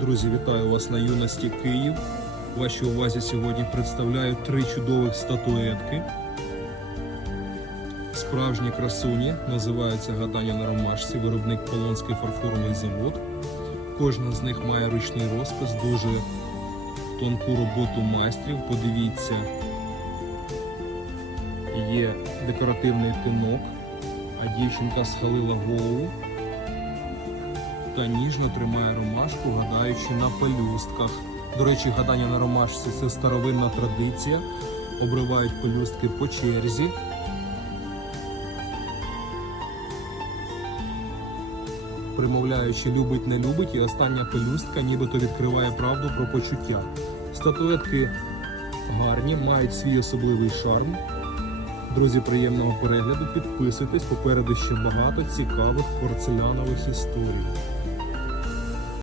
Друзі, вітаю вас на юності Київ. Вашій увазі сьогодні представляю три чудових статуетки. Справжні красуні називаються гадання на ромашці, виробник Полонський фарфоровий завод. Кожна з них має ручний розпис, дуже тонку роботу майстрів. Подивіться, є декоративний тинок, а дівчинка схалила голову та ніжно тримає ромашку, гадаючи на пелюстках. До речі, гадання на ромашці це старовинна традиція. Обривають пелюстки по черзі. Примовляючи любить, не любить, і остання пелюстка нібито відкриває правду про почуття. Статуетки гарні, мають свій особливий шарм. Друзі, приємного перегляду. Підписуйтесь, попереду ще багато цікавих порцелянових історій.